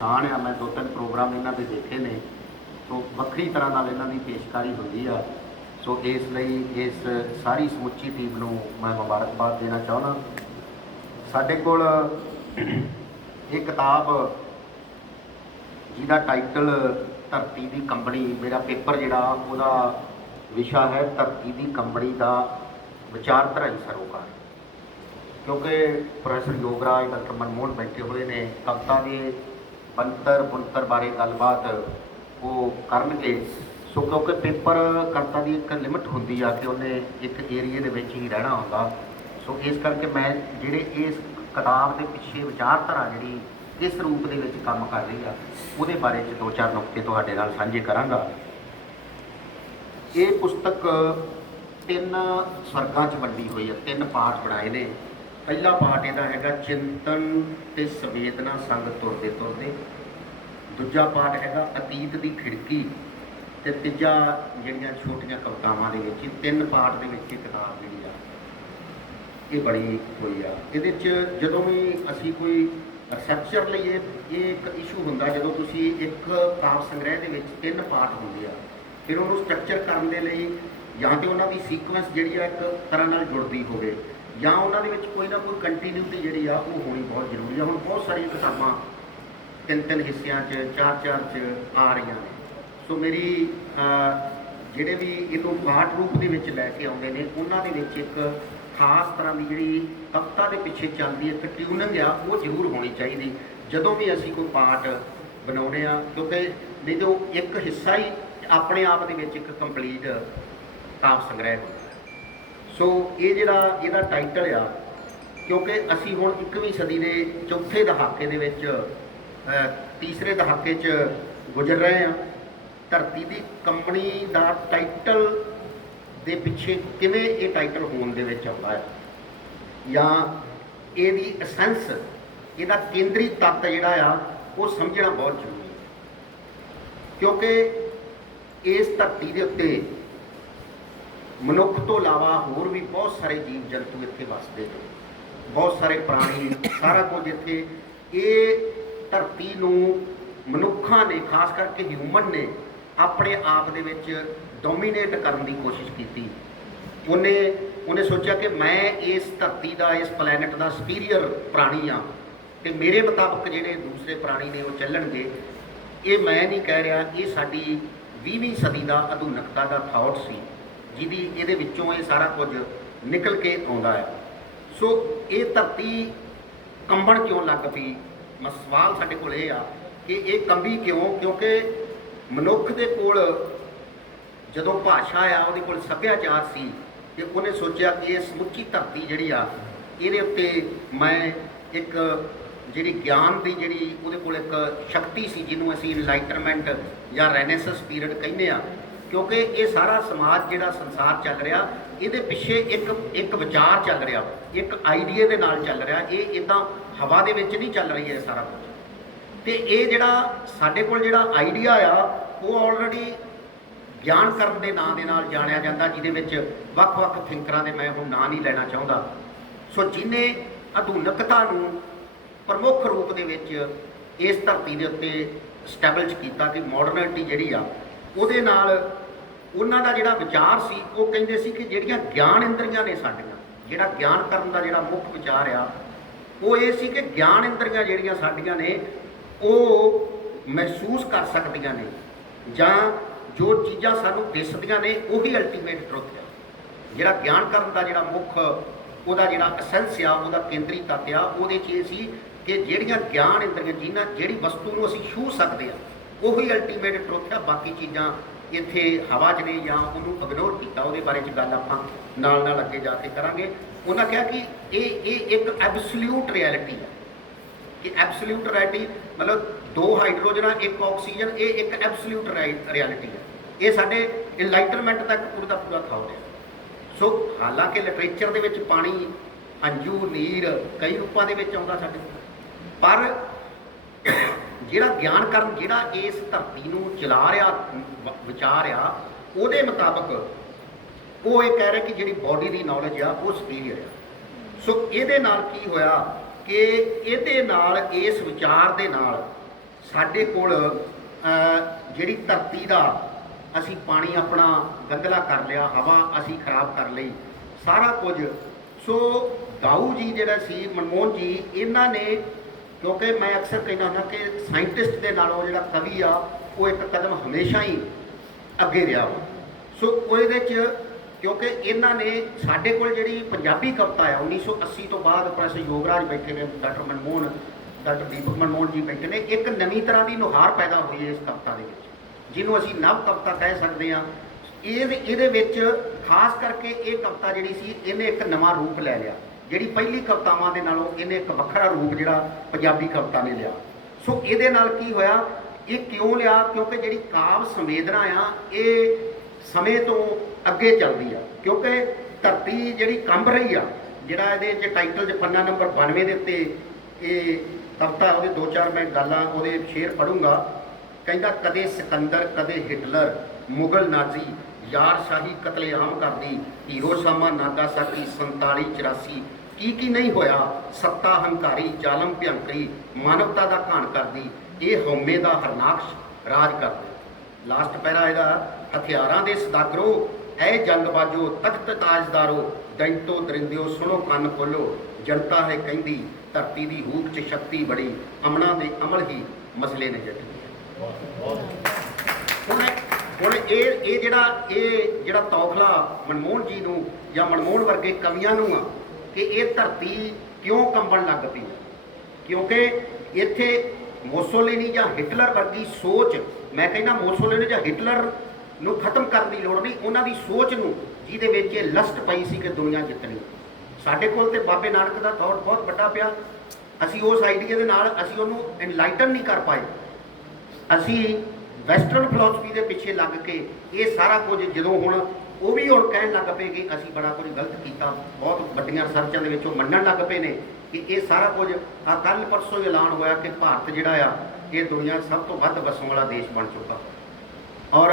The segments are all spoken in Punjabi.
ਥਾਣ ਆ ਮੈਂ ਦੋ ਤਿੰਨ ਪ੍ਰੋਗਰਾਮ ਇਹਨਾਂ ਦੇ ਦੇਖੇ ਨੇ। ਸੋ ਵੱਖਰੀ ਤਰ੍ਹਾਂ ਨਾਲ ਇਹਨਾਂ ਦੀ ਪੇਸ਼ਕਾਰੀ ਹੁੰਦੀ ਆ। ਸੋ ਇਸ ਲਈ ਇਸ ਸਾਰੀ ਸਮੁੱਚੀ ਟੀਮ ਨੂੰ ਮੈਂ ਮੁਬਾਰਕਬਾਦ ਦੇਣਾ ਚਾਹੁੰਦਾ। ਸਾਡੇ ਕੋਲ ਇਹ ਕਿਤਾਬ ਜਿਹਦਾ ਟਾਈਟਲ ਧਰਤੀ ਦੀ ਕੰਬਣੀ, ਮੇਰਾ ਪੇਪਰ ਜਿਹੜਾ, ਉਹਦਾ ਵਿਸ਼ਾ ਹੈ ਧਰਤੀ ਦੀ ਕੰਬਣੀ ਦਾ ਵਿਚਾਰਧਾਰਾ ਹੀ ਸਰੋਕਾਰ। ਕਿਉਂਕਿ ਪ੍ਰੋਫੈਸਰ ਯੋਗਰਾਜ ਡਾਕਟਰ ਮਨਮੋਹਨ ਬੈਠੇ ਹੋਏ ਨੇ, ਕਵਿਤਾ ਦੇ ਬੰਤਰ ਬੁੰਤਰ ਬਾਰੇ ਗੱਲਬਾਤ ਉਹ ਕਰਨਗੇ। ਸੋ ਕਿਉਂਕਿ ਪੇਪਰ ਕਰਤਾ ਦੀ ਇੱਕ ਲਿਮਿਟ ਹੁੰਦੀ ਆ ਕਿ ਉਹਨੇ ਇੱਕ ਏਰੀਏ ਦੇ ਵਿੱਚ ਹੀ ਰਹਿਣਾ ਹੁੰਦਾ। ਸੋ ਇਸ ਕਰਕੇ ਮੈਂ ਜਿਹੜੇ ਇਸ ਕਿਤਾਬ ਦੇ ਪਿੱਛੇ ਵਿਚਾਰਧਾਰਾ ਜਿਹੜੀ ਇਸ ਰੂਪ ਦੇ ਵਿੱਚ ਕੰਮ ਕਰ ਰਹੀ ਆ, ਉਹਦੇ ਬਾਰੇ ਚ ਦੋ ਚਾਰ ਨੁਕਤੇ ਤੁਹਾਡੇ ਨਾਲ ਸਾਂਝੇ ਕਰਾਂਗਾ। ਇਹ ਪੁਸਤਕ ਤਿੰਨ ਸਵਰਗਾਂ 'ਚ ਵੰਡੀ ਹੋਈ ਹੈ ਤਿੰਨ ਪਾਠ ਬਣਾਏ ਨੇ। ਪਹਿਲਾ ਪਾਠ ਇਹਦਾ ਹੈਗਾ, ਚਿੰਤਨ ਤੇ ਸੰਵੇਦਨਾ ਸੰਗ ਤੁਰਦੇ ਤੁਰਦੇ। ਦੂਜਾ ਪਾਠ ਹੈਗਾ, ਅਤੀਤ ਦੀ ਖਿੜਕੀ ਤੇ ਤੀਜਾ ਜਿਹੜੀਆਂ ਛੋਟੀਆਂ ਕਵਿਤਾਵਾਂ ਦੇ ਵਿੱਚ, ਤਿੰਨ ਪਾਠ ਦੇ ਵਿੱਚ ਇਹ ਕਿਤਾਬ ਜਿਹੜੀ ਆ, ਇਹ ਬੜੀ ਹੋਈ ਆ। ਇਹਦੇ 'ਚ ਜਦੋਂ ਵੀ ਅਸੀਂ ਕੋਈ ਰਿਸਰਚਰ ਲਈ ਇਹ ਇਹ ਇੱਕ ਇਸ਼ੂ ਹੁੰਦਾ, ਜਦੋਂ ਤੁਸੀਂ ਇੱਕ ਕਾਵ ਸੰਗ੍ਰਹਿ ਦੇ ਵਿੱਚ ਤਿੰਨ ਪਾਠ ਹੁੰਦੇ ਆ, ਫਿਰ ਉਹਨੂੰ ਸਟਰਕਚਰ ਕਰਨ ਦੇ ਲਈ ਜਾਂ ਤੇ ਉਹਨਾਂ ਦੀ ਸੀਕੁਐਂਸ ਜਿਹੜੀ ਆ ਇੱਕ ਤਰ੍ਹਾਂ ਨਾਲ ਜੁੜਦੀ ਹੋਵੇ। ਜਾਂ ਉਹਨਾਂ ਦੇ ਵਿੱਚ ਕੋਈ ਨਾ ਕੋਈ ਕੰਟੀਨਿਊਟੀ ਜਿਹੜੀ ਆ ਉਹ ਹੋਣੀ ਬਹੁਤ ਜ਼ਰੂਰੀ ਆ। ਹੁਣ ਬਹੁਤ ਸਾਰੀਆਂ ਕਿਤਾਬਾਂ ਤਿੰਨ ਤਿੰਨ ਹਿੱਸਿਆਂ 'ਚ, ਚਾਰ ਚਾਰ 'ਚ ਆ ਰਹੀਆਂ ਨੇ। ਸੋ ਮੇਰੀ ਜਿਹੜੇ ਵੀ ਇਹਨੂੰ ਪਾਠ ਰੂਪ ਦੇ ਵਿੱਚ ਲੈ ਕੇ ਆਉਂਦੇ ਨੇ, ਉਹਨਾਂ ਦੇ ਵਿੱਚ ਇੱਕ ਖਾਸ ਤਰ੍ਹਾਂ ਦੀ ਜਿਹੜੀ ਕਵਿਤਾ ਦੇ ਪਿੱਛੇ ਚੱਲਦੀ ਇੱਕ ਟਿਊਨਿੰਗ ਆ, ਉਹ ਜ਼ਰੂਰ ਹੋਣੀ ਚਾਹੀਦੀ। ਜਦੋਂ ਵੀ ਅਸੀਂ ਕੋਈ ਪਾਠ ਬਣਾਉਣੇ ਆ ਕਿਉਂਕਿ ਨਹੀਂ ਤਾਂ ਇੱਕ ਹਿੱਸਾ ਹੀ ਆਪਣੇ ਆਪ ਦੇ ਵਿੱਚ ਇੱਕ ਕੰਪਲੀਟ ਕਾਵ ਸੰਗ੍ਰਹਿ ਹੁੰਦਾ। ਸੋ ਇਹ ਜਿਹੜਾ ਇਹਦਾ ਟਾਈਟਲ ਆ, ਕਿਉਂਕਿ ਅਸੀਂ ਹੁਣ 21ਵੀਂ ਸਦੀ ਦੇ ਚੌਥੇ ਦਹਾਕੇ ਦੇ ਵਿੱਚ ਤੀਸਰੇ ਦਹਾਕੇ 'ਚ ਗੁਜ਼ਰ ਰਹੇ ਆ ਧਰਤੀ ਦੀ ਕੰਪਨੀ ਦਾ ਟਾਈਟਲ ਦੇ ਪਿੱਛੇ ਕਿਵੇਂ ਇਹ ਟਾਈਟਲ ਹੋਣ ਦੇ ਵਿੱਚ ਆਉਂਦਾ ਹੈ? ਜਾਂ ਇਹਦੀ ਐਸੈਂਸ ਇਹਦਾ ਕੇਂਦਰੀ ਤੱਤ ਜਿਹੜਾ ਆ, ਉਹ ਸਮਝਣਾ ਬਹੁਤ ਜ਼ਰੂਰੀ ਹੈ। ਕਿਉਂਕਿ ਇਸ ਧਰਤੀ ਦੇ ਉੱਤੇ ਮਨੁੱਖ ਤੋਂ ਇਲਾਵਾ ਹੋਰ ਵੀ ਬਹੁਤ ਸਾਰੇ ਜੀਵ ਜੰਤੂ ਇੱਥੇ ਵੱਸਦੇ ਨੇ। ਬਹੁਤ ਸਾਰੇ ਪ੍ਰਾਣੀ ਸਾਰਾ ਕੁਝ ਇੱਥੇ। ਇਹ ਧਰਤੀ ਨੂੰ ਮਨੁੱਖਾਂ ਨੇ, ਖਾਸ ਕਰਕੇ ਹਿਊਮਨ ਨੇ, ਆਪਣੇ ਆਪ ਦੇ ਵਿੱਚ ਡੋਮੀਨੇਟ ਕਰਨ ਦੀ ਕੋਸ਼ਿਸ਼ ਕੀਤੀ। ਉਹਨੇ ਉਹਨੇ ਸੋਚਿਆ ਕਿ ਮੈਂ ਇਸ ਧਰਤੀ ਦਾ, ਇਸ ਪਲੈਨਟ ਦਾ ਸੁਪੀਰੀਅਰ ਪ੍ਰਾਣੀ ਆ ਤੇ ਮੇਰੇ ਮੁਤਾਬਕ ਜਿਹੜੇ ਦੂਸਰੇ ਪ੍ਰਾਣੀ ਨੇ ਉਹ ਚੱਲਣਗੇ। ਇਹ ਮੈਂ ਨਹੀਂ ਕਹਿ ਰਿਹਾ, ਇਹ ਸਾਡੀ 20ਵੀਂ ਸਦੀ ਦਾ ਆਧੁਨਿਕਤਾ ਦਾ ਥਾਟ ਸੀ। ਜਿਹਦੀ ਇਹਦੇ ਵਿੱਚੋਂ ਇਹ ਸਾਰਾ ਕੁਝ ਨਿਕਲ ਕੇ ਆਉਂਦਾ ਹੈ। ਸੋ ਇਹ ਧਰਤੀ ਕੰਬਣ ਕਿਉਂ ਲੱਗ ਪਈ? ਮ ਸਵਾਲ ਸਾਡੇ ਕੋਲ ਇਹ ਆ ਕਿ ਇਹ ਕੰਬੀ ਕਿਉਂ? ਕਿਉਂਕਿ ਮਨੁੱਖ ਦੇ ਕੋਲ ਜਦੋਂ ਭਾਸ਼ਾ ਆ, ਉਹਦੇ ਕੋਲ ਸੱਭਿਆਚਾਰ ਸੀ ਤੇ ਉਹਨੇ ਸੋਚਿਆ ਕਿ ਇਹ ਸਮੁੱਚੀ ਧਰਤੀ ਜਿਹੜੀ ਆ, ਇਹਦੇ ਉੱਤੇ ਮੈਂ ਇੱਕ ਜਿਹੜੀ ਗਿਆਨ ਦੀ ਜਿਹੜੀ ਉਹਦੇ ਕੋਲ ਇੱਕ ਸ਼ਕਤੀ ਸੀ, ਜਿਹਨੂੰ ਅਸੀਂ ਇਨਲਾਈਟਨਮੈਂਟ ਜਾਂ ਰੈਨੇਸੈਂਸ ਪੀਰੀਅਡ ਕਹਿੰਦੇ ਆ ਕਿਉਂਕਿ ਇਹ ਸਾਰਾ ਸਮਾਜ ਜਿਹੜਾ ਸੰਸਾਰ ਚੱਲ ਰਿਹਾ, ਇਹਦੇ ਪਿੱਛੇ ਇੱਕ ਇੱਕ ਵਿਚਾਰ ਚੱਲ ਰਿਹਾ, ਇੱਕ ਆਈਡੀਆ ਦੇ ਨਾਲ ਚੱਲ ਰਿਹਾ, ਇਹ ਇਦਾਂ ਹਵਾ ਦੇ ਵਿੱਚ ਨਹੀਂ ਚੱਲ ਰਹੀ ਹੈ ਸਾਰਾ ਕੁਝ। ਤੇ ਇਹ ਜਿਹੜਾ ਸਾਡੇ ਕੋਲ ਜਿਹੜਾ ਆਈਡੀਆ ਆ, ਉਹ ਆਲਰੇਡੀ ਗਿਆਨ ਕਰਨ ਦੇ ਨਾਂ ਦੇ ਨਾਲ ਜਾਣਿਆ ਜਾਂਦਾ, ਜਿਹਦੇ ਵਿੱਚ ਵੱਖ-ਵੱਖ ਥਿੰਕਰਾਂ ਦੇ ਮੈਂ ਹੁਣ ਨਾਂ ਨਹੀਂ ਲੈਣਾ ਚਾਹੁੰਦਾ। ਸੋ ਜਿਨੇ ਆਧੁਨਿਕਤਾ ਨੂੰ ਪ੍ਰਮੁੱਖ ਰੂਪ ਦੇ ਵਿੱਚ ਇਸ ਧਰਤੀ ਦੇ ਉੱਤੇ ਸਟੈਬਲਿਸ਼ ਕੀਤਾ ਕਿ ਮਾਡਰਨਿਟੀ ਜਿਹੜੀ ਆ ਉਹਦੇ ਨਾਲ ਉਹਨਾਂ ਦਾ ਜਿਹੜਾ ਵਿਚਾਰ ਸੀ, ਉਹ ਕਹਿੰਦੇ ਸੀ ਕਿ ਜਿਹੜੀਆਂ ਗਿਆਨ ਇੰਦਰੀਆਂ ਨੇ ਸਾਡੀਆਂ, ਜਿਹੜਾ ਗਿਆਨ ਕਰਨ ਦਾ ਜਿਹੜਾ ਮੁੱਖ ਵਿਚਾਰ ਆ, ਉਹ ਇਹ ਸੀ ਕਿ ਗਿਆਨ ਇੰਦਰੀਆਂ ਜਿਹੜੀਆਂ ਸਾਡੀਆਂ ਨੇ, ਉਹ ਮਹਿਸੂਸ ਕਰ ਸਕਦੀਆਂ ਨੇ, ਜਾਂ ਜੋ ਚੀਜ਼ਾਂ ਸਾਨੂੰ ਦਿਸਦੀਆਂ ਨੇ, ਉਹੀ ਅਲਟੀਮੇਟ ਟਰੁੱਥ ਆ। ਜਿਹੜਾ ਗਿਆਨ ਕਰਨ ਦਾ ਜਿਹੜਾ ਮੁੱਖ, ਉਹਦਾ ਜਿਹੜਾ ਅਸੈਂਸ ਆ, ਉਹਦਾ ਕੇਂਦਰੀ ਤੱਤ ਆ, ਉਹਦੇ 'ਚ ਇਹ ਸੀ ਕਿ ਜਿਹੜੀਆਂ ਗਿਆਨ ਇੰਦਰੀਆਂ, ਜਿਨ੍ਹਾਂ, ਜਿਹੜੀ ਵਸਤੂ ਨੂੰ ਅਸੀਂ ਛੂ ਸਕਦੇ ਆ ਉਹੀ ਅਲਟੀਮੇਟ ਟਰੁੱਥ ਆ ਬਾਕੀ ਚੀਜ਼ਾਂ ਇੱਥੇ ਹਵਾ 'ਚ ਨੇ ਜਾਂ ਉਹਨੂੰ ਇਗਨੋਰ ਕੀਤਾ, ਉਹਦੇ ਬਾਰੇ 'ਚ ਗੱਲ ਆਪਾਂ ਨਾਲ ਨਾਲ ਅੱਗੇ ਜਾ ਕੇ ਕਰਾਂਗੇ। ਉਹਨਾਂ ਕਿਹਾ ਕਿ ਇਹ ਇਹ ਇੱਕ ਐਬਸੋਲਿਊਟ ਰਿਐਲਿਟੀ ਹੈ। ਕਿ ਐਬਸੋਲਿਊਟ ਰਿਐਲਿਟੀ ਮਤਲਬ ਦੋ ਹਾਈਡਰੋਜਨਾਂ ਇੱਕ ਆਕਸੀਜਨ ਇਹ ਇੱਕ ਐਬਸੋਲਿਊਟ ਰਿਐਲਿਟੀ ਹੈ। ਇਹ ਸਾਡੇ ਇਨਲਾਈਟਨਮੈਂਟ ਤੱਕ ਪੂਰਾ ਦਾ ਪੂਰਾ ਖਾਉ ਹੈ। ਸੋ ਹਾਲਾਂਕਿ ਲਿਟਰੇਚਰ ਦੇ ਵਿੱਚ ਪਾਣੀ ਅੰਜੂ ਨੀਰ ਕਈ ਰੂਪਾਂ ਦੇ ਵਿੱਚ ਆਉਂਦਾ ਸਾਡੇ ਪਰ ਜਿਹੜਾ ਗਿਆਨ ਕਰਨ, ਜਿਹੜਾ ਇਸ ਧਰਤੀ ਨੂੰ ਚਲਾ ਰਿਹਾ ਵਿਚਾਰ ਆ ਉਹਦੇ ਮੁਤਾਬਕ ਉਹ ਇਹ ਕਹਿ ਰਿਹਾ ਕਿ ਜਿਹੜੀ ਬਾਡੀ ਦੀ ਨੌਲੇਜ ਆ, ਉਹ ਸੁਪੀਰੀਅਰ ਆ। ਸੋ ਇਹਦੇ ਨਾਲ ਕੀ ਹੋਇਆ ਕਿ ਇਹਦੇ ਨਾਲ, ਇਸ ਵਿਚਾਰ ਦੇ ਨਾਲ ਸਾਡੇ ਕੋਲ ਜਿਹੜੀ ਧਰਤੀ ਦਾ ਅਸੀਂ ਪਾਣੀ ਆਪਣਾ ਗੰਦਲਾ ਕਰ ਲਿਆ, ਹਵਾ ਅਸੀਂ ਖਰਾਬ ਕਰ ਲਈ, ਸਾਰਾ ਕੁਝ। ਸੋ ਦਾਊ ਜੀ ਜਿਹੜਾ ਸੀ, ਮਨਮੋਹਨ ਜੀ, ਇਹਨਾਂ ਨੇ ਕਿਉਂਕਿ ਮੈਂ ਅਕਸਰ ਕਹਿੰਦਾ ਹੁੰਦਾ ਕਿ ਸਾਇੰਟਿਸਟ ਦੇ ਨਾਲੋਂ ਜਿਹੜਾ ਕਵੀ ਆ, ਉਹ ਇੱਕ ਕਦਮ ਹਮੇਸ਼ਾ ਹੀ ਅੱਗੇ ਰਿਹਾ ਵਾ। ਸੋ ਉਹਦੇ ਚ ਕਿਉਂਕਿ ਇਹਨਾਂ ਨੇ ਸਾਡੇ ਕੋਲ ਜਿਹੜੀ ਪੰਜਾਬੀ ਕਵਿਤਾ ਆ 1980 ਤੋਂ ਬਾਅਦ ਪ੍ਰੈਸ ਯੋਗਰਾਜ ਬੈਠੇ ਨੇ, ਡਾਕਟਰ ਮਨਮੋਹਨ, ਡਾਕਟਰ ਦੀਪਕ ਮਨਮੋਹਨ ਜੀ ਬੈਠੇ ਨੇ। ਇੱਕ ਨਵੀਂ ਤਰ੍ਹਾਂ ਦੀ ਨੁਹਾਰ ਪੈਦਾ ਹੋਈ ਹੈ ਇਸ ਕਵਿਤਾ ਦੇ ਵਿੱਚ, ਜਿਹਨੂੰ ਅਸੀਂ ਨਵ ਕਵਿਤਾ ਕਹਿ ਸਕਦੇ ਹਾਂ। ਇਹ ਇਹਦੇ ਵਿੱਚ ਖਾਸ ਕਰਕੇ ਇਹ ਕਵਿਤਾ ਜਿਹੜੀ ਸੀ, ਇਹਨੇ ਇੱਕ ਨਵਾਂ ਰੂਪ ਲੈ ਲਿਆ। ਜਿਹੜੀ ਪਹਿਲੀ ਕਵਿਤਾਵਾਂ ਦੇ ਨਾਲੋਂ ਇਹਨੇ ਇੱਕ ਵੱਖਰਾ ਰੂਪ ਜਿਹੜਾ ਪੰਜਾਬੀ ਕਵਿਤਾ ਨੇ ਲਿਆ। ਸੋ ਇਹਦੇ ਨਾਲ ਕੀ ਹੋਇਆ? ਇਹ ਕਿਉਂ ਲਿਆ? ਕਿਉਂਕਿ ਜਿਹੜੀ ਕਾਵ ਸੰਵੇਦਨਾ ਆ, ਇਹ ਸਮੇਂ ਤੋਂ ਅੱਗੇ ਚੱਲਦੀ ਆ। ਕਿਉਂਕਿ ਧਰਤੀ ਜਿਹੜੀ ਕੰਬ ਰਹੀ ਆ, ਜਿਹੜਾ ਇਹਦੇ ਚ ਟਾਈਟਲ ਚ ਪੰਨਾ ਨੰਬਰ 92 ਦੇ ਉੱਤੇ ਇਹ ਕਵਿਤਾ, ਉਹਦੇ ਦੋ ਚਾਰ ਮੈਂ ਗੱਲਾਂ ਉਹਦੇ ਸ਼ੇਰ ਪੜੂੰਗਾ। ਕਹਿੰਦਾ, ਕਦੇ ਸਿਕੰਦਰ, ਕਦੇ ਹਿਟਲਰ, ਮੁਗਲ ਨਾਜ਼ੀ ਯਾਰ ਸ਼ਾਹੀ ਕਤਲੇਆਮ ਕਰਦੀ, ਹੀਰੋ ਸ਼ਾਮਾ ਨਾਗਾਸਾਕੀ 47 84 ਕੀ ਕੀ ਨਹੀਂ ਹੋਇਆ? ਸੱਤਾ ਹੰਕਾਰੀ, ਜ਼ਾਲਮ ਭਿਅੰਕਰੀ ਮਾਨਵਤਾ ਦਾ ਘਾਣ ਕਰਦੀ, ਇਹ ਹਉਮੈ ਦਾ ਹਰਨਾਕਸ਼ ਰਾਜ ਕਰਦੀ। ਲਾਸਟ ਪੈਰਾ ਇਹਦਾ, ਹਥਿਆਰਾਂ ਦੇ ਸਦਾਗਰੋ, ਐ ਜੰਗਬਾਜੋ ਤਖਤ ਤਾਜਦਾਰੋ, ਦੈਂਤੋ ਦਰਿੰਦਿਓ, ਸੁਣੋ ਕੰਨ ਖੋਲੋ, ਜਨਤਾ ਹੈ ਕਹਿੰਦੀ, ਧਰਤੀ ਦੀ ਹੂਕ 'ਚ ਸ਼ਕਤੀ ਬੜੀ ਅਮਨਾਂ ਦੇ ਅਮਲ ਹੀ ਮਸਲੇ ਨੇ। ਜੱਟ ਹੁਣ ਹੁਣ ਇਹ ਇਹ ਜਿਹੜਾ ਇਹ ਜਿਹੜਾ ਤੌਖਲਾ ਮਨਮੋਹਨ ਜੀ ਨੂੰ ਜਾਂ ਮਨਮੋਹਨ ਵਰਗੇ ਕਵੀਆਂ ਨੂੰ ਆ ਕਿ ਇਹ ਧਰਤੀ ਕਿਉਂ ਕੰਬਣ ਲੱਗ ਪਈ? ਕਿਉਂਕਿ ਇੱਥੇ ਮੋਸੋਲੀਨੀ ਜਾਂ ਹਿਟਲਰ ਵਰਗੀ ਸੋਚ, ਮੈਂ ਕਹਿੰਦਾ ਮੋਸੋਲਿਨੀ ਜਾਂ ਹਿਟਲਰ ਨੂੰ ਖਤਮ ਕਰਨ ਦੀ ਲੋੜ ਨਹੀਂ, ਉਹਨਾਂ ਦੀ ਸੋਚ ਨੂੰ ਜਿਹਦੇ ਵਿੱਚ ਇਹ ਲਸਟ ਪਈ ਸੀ ਕਿ ਦੁਨੀਆ ਜਿੱਤਣੀ। ਸਾਡੇ ਕੋਲ ਤੇ ਬਾਬੇ ਨਾਨਕ ਦਾ ਦੌਰ ਬਹੁਤ ਵੱਡਾ ਪਿਆ। ਅਸੀਂ ਉਸ ਆਈਡੀਆ ਦੇ ਨਾਲ ਅਸੀਂ ਉਹਨੂੰ ਇਨਲਾਈਟਨ ਨਹੀਂ ਕਰ ਪਾਏ। ਅਸੀਂ ਵੈਸਟਰਨ ਫਿਲਾਸਫੀ ਦੇ ਪਿੱਛੇ ਲੱਗ ਕੇ ਇਹ ਸਾਰਾ ਕੁਝ ਜਦੋਂ ਹੁਣ ਉਹ ਵੀ ਹੁਣ ਕਹਿਣ ਲੱਗ ਪਏ ਕਿ ਅਸੀਂ ਬੜਾ ਕੁਝ ਗਲਤ ਕੀਤਾ। ਬਹੁਤ ਵੱਡੀਆਂ ਰਿਸਰਚਾਂ ਦੇ ਵਿੱਚ ਉਹ ਮੰਨਣ ਲੱਗ ਪਏ ਨੇ ਕਿ ਇਹ ਸਾਰਾ ਕੁਝ ਆ ਕੱਲ ਪਰਸੋਂ ਹੀ ਐਲਾਨ ਹੋਇਆ ਕਿ ਭਾਰਤ ਜਿਹੜਾ ਆ, ਇਹ ਦੁਨੀਆ ਸਭ ਤੋਂ ਵੱਧ ਵਸੋਂ ਵਾਲਾ ਦੇਸ਼ ਬਣ ਚੁੱਕਾ। ਔਰ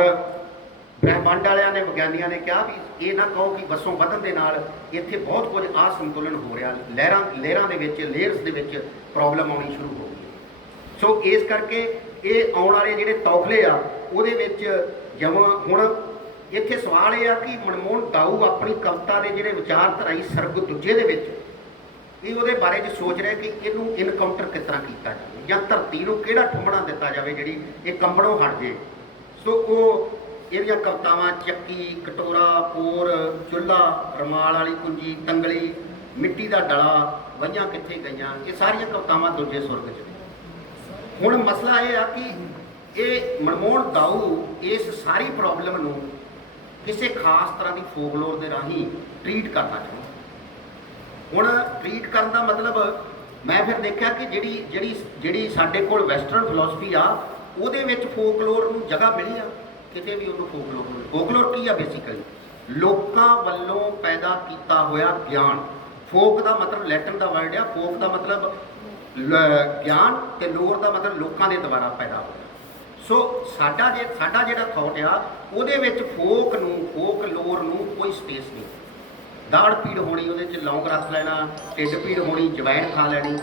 ਬ੍ਰਹਿਮੰਡ ਵਾਲਿਆਂ ਨੇ, ਵਿਗਿਆਨੀਆਂ ਨੇ ਕਿਹਾ ਵੀ ਇਹ ਨਾ ਕਹੋ ਕਿ ਵਸੋਂ ਵਧਣ ਦੇ ਨਾਲ ਇੱਥੇ ਬਹੁਤ ਕੁਝ ਅਸੰਤੁਲਨ ਹੋ ਰਿਹਾ। ਲਹਿਰਾਂ ਲਹਿਰਾਂ ਦੇ ਵਿੱਚ, ਲੇਅਰਸ ਦੇ ਵਿੱਚ ਪ੍ਰੋਬਲਮ ਆਉਣੀ ਸ਼ੁਰੂ ਹੋ ਗਈ। ਸੋ ਇਸ ਕਰਕੇ ਇਹ ਆਉਣ ਵਾਲੇ ਜਿਹੜੇ ਤੌਖਲੇ ਆ, ਉਹਦੇ ਵਿੱਚ ਜਿਵੇਂ ਹੁਣ ਇੱਥੇ ਸਵਾਲ ਇਹ ਆ ਕਿ ਮਨਮੋਹਨ ਦਾਊ ਆਪਣੀ ਕਵਿਤਾ ਦੇ ਜਿਹੜੇ ਵਿਚਾਰ ਧਰਾਈ ਸਰਗ ਦੂਜੇ ਦੇ ਵਿੱਚ, ਇਹ ਉਹਦੇ ਬਾਰੇ ਚ ਸੋਚ ਰਿਹਾ ਕਿ ਇਹਨੂੰ ਇਨਕਾਊਂਟਰ ਕਿਸ ਤਰ੍ਹਾਂ ਕੀਤਾ ਜਾਵੇ ਜਾਂ ਧਰਤੀ ਨੂੰ ਕਿਹੜਾ ਠੁੰਮਣਾ ਦਿੱਤਾ ਜਾਵੇ ਜਿਹੜੀ ਇਹ ਕੰਬਣੋਂ ਹਟ ਜੇ। ਸੋ ਉਹ ਇਹਦੀਆਂ ਕਵਿਤਾਵਾਂ, ਚੱਕੀ, ਕਟੋਰਾ, ਪੋਰ, ਚੁੱਲ੍ਹਾ, ਰਮਾਲ ਵਾਲੀ ਕੁੰਜੀ, ਤੰਗਲੀ, ਮਿੱਟੀ ਦਾ ਡਲਾ ਵਈਆਂ ਕਿੱਥੇ ਗਈਆਂ, ਇਹ ਸਾਰੀਆਂ ਕਵਿਤਾਵਾਂ ਦੂਜੇ ਸੁਰਗ 'ਚ ਹੁਣ ਮਸਲਾ ਇਹ ਆ ਕਿ ਇਹ ਮਨਮੋਹਨ ਦਾਊ ਇਸ ਸਾਰੀ ਪ੍ਰੋਬਲਮ ਨੂੰ ਕਿਸੇ ਖਾਸ ਤਰ੍ਹਾਂ ਦੀ ਫੋਕਲੋਰ ਦੇ ਰਾਹੀਂ ਟ੍ਰੀਟ ਕਰਨਾ ਚਾਹੁੰਦਾ। ਹੁਣ ਟ੍ਰੀਟ ਕਰਨ ਦਾ ਮਤਲਬ ਮੈਂ ਫਿਰ ਦੇਖਿਆ ਕਿ ਜਿਹੜੀ ਜਿਹੜੀ ਜਿਹੜੀ ਸਾਡੇ ਕੋਲ ਵੈਸਟਰਨ ਫਿਲਾਸਫੀ ਆ, ਉਹਦੇ ਵਿੱਚ ਫੋਕਲੋਰ ਨੂੰ ਜਗ੍ਹਾ ਮਿਲੀ ਆ। ਕਿਤੇ ਵੀ ਉਹਨੂੰ ਫੋਕਲੋਰ ਨੂੰ ਫੋਕਲੋਰ ਕੀ ਆ ਬੇਸਿਕਲੀ ਲੋਕਾਂ ਵੱਲੋਂ ਪੈਦਾ ਕੀਤਾ ਹੋਇਆ ਗਿਆਨ। ਫੋਕ ਦਾ ਮਤਲਬ ਲੈਟਨ ਦਾ ਵਰਡ ਆ। ਫੋਕ ਦਾ ਮਤਲਬ ਗਿਆਨ ਤੇ ਲੋਰ ਦਾ ਮਤਲਬ ਲੋਕਾਂ ਦੇ ਦੁਆਰਾ ਪੈਦਾ ਹੋਇਆ। ਸੋ ਸਾਡਾ ਜੇ ਸਾਡਾ ਜਿਹੜਾ ਥਾਟ ਆ, ਉਹਦੇ ਵਿੱਚ ਫੋਕ ਨੂੰ, ਫੋਕ ਲੋਰ ਨੂੰ ਕੋਈ ਸਪੇਸ ਨਹੀਂ। ਦਾੜ ਪੀੜ ਹੋਣੀ, ਉਹਦੇ ਚ ਲੌਂਗ ਰੱਖ ਲੈਣਾ, ਢਿੱਡ ਪੀੜ ਹੋਣੀ, ਜਵੈਣ ਖਾ ਲੈਣੀ।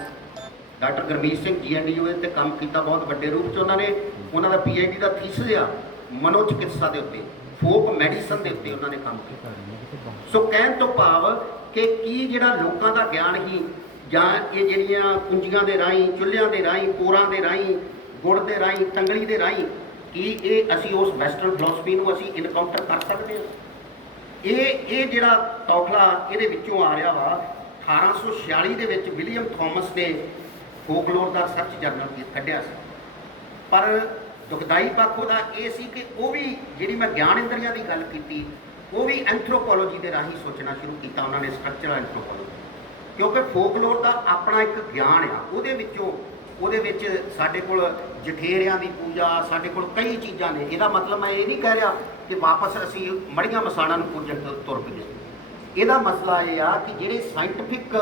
ਡਾਕਟਰ ਗੁਰਮੀਤ ਸਿੰਘ ਜੀਐਨਡੀ ਉਹਦੇ ਤੇ ਕੰਮ ਕੀਤਾ ਬਹੁਤ ਵੱਡੇ ਰੂਪ ਚ ਉਹਨਾਂ ਨੇ। ਉਹਨਾਂ ਦਾ ਪੀਐਚਡੀ ਦਾ ਥੀਸਿਸ ਆ, ਮਨੋਚਿਕਿਤਸਾ ਦੇ ਉੱਤੇ, ਫੋਕ ਮੈਡੀਸਨ ਦੇ ਉੱਤੇ ਉਹਨਾਂ ਨੇ ਕੰਮ ਕੀਤਾ। ਸੋ ਕਹਿਣ ਤੋਂ ਭਾਵ ਕਿ ਕੀ ਜਿਹੜਾ ਲੋਕਾਂ ਦਾ ਗਿਆਨ ਹੀ ਜਾਂ ਇਹ ਜਿਹੜੀਆਂ ਕੁੰਜੀਆਂ ਦੇ ਰਾਹੀਂ, ਚੁੱਲ੍ਹਿਆਂ ਦੇ ਰਾਹੀਂ ਕੋਰਾਂ ਦੇ ਰਾਹੀਂ ਗੁੜ ਦੇ ਰਾਹੀਂ ਤੰਗਲੀ ਦੇ ਰਾਹੀਂ ਕੀ ਇਹ ਅਸੀਂ ਉਸ ਵੈਸਟਰਨ ਫਿਲਾਸਫੀ ਨੂੰ ਅਸੀਂ ਇਨਕਾਊਂਟਰ ਕਰ ਸਕਦੇ ਹਾਂ। ਇਹ ਇਹ ਜਿਹੜਾ ਤੌਖਲਾ ਇਹਦੇ ਵਿੱਚੋਂ ਆ ਰਿਹਾ ਵਾ 1846 ਦੇ ਵਿੱਚ ਵਿਲੀਅਮ ਥਾਮਸ ਨੇ ਫੋਕਲੋਰ ਦਾ ਸਰਚ ਜਰਨਲ ਕੱਢਿਆ ਸੀ। ਪਰ ਦੁਖਦਾਈ ਪੱਖ ਉਹਦਾ ਇਹ ਸੀ ਕਿ ਉਹ ਵੀ ਜਿਹੜੀ ਮੈਂ ਗਿਆਨ ਇੰਦਰੀਆਂ ਦੀ ਗੱਲ ਕੀਤੀ, ਉਹ ਵੀ ਐਂਥਰੋਪੋਲੋਜੀ ਦੇ ਰਾਹੀਂ ਸੋਚਣਾ ਸ਼ੁਰੂ ਕੀਤਾ, ਉਹਨਾਂ ਨੇ ਸਟਰਕਚਰਲ ਐਂਥਰੋਪੋਲੋਜੀ ਕਿਉਂਕਿ ਫੋਕਲੋਰ ਦਾ ਆਪਣਾ ਇੱਕ ਗਿਆਨ ਆ, ਉਹਦੇ ਵਿੱਚੋਂ ਉਹਦੇ ਵਿੱਚ ਸਾਡੇ ਕੋਲ ਜਠੇਰਿਆਂ ਦੀ ਪੂਜਾ, ਸਾਡੇ ਕੋਲ ਕਈ ਚੀਜ਼ਾਂ ਨੇ। ਇਹਦਾ ਮਤਲਬ ਮੈਂ ਇਹ ਨਹੀਂ ਕਹਿ ਰਿਹਾ ਕਿ ਵਾਪਸ ਅਸੀਂ ਮੜੀਆਂ ਮਸਾਣਾਂ ਨੂੰ ਪੂਜਣ ਤੋਂ ਤੁਰ ਪਈਏ। ਇਹਦਾ ਮਸਲਾ ਇਹ ਆ ਕਿ ਜਿਹੜੀ ਸਾਇੰਟਿਫਿਕ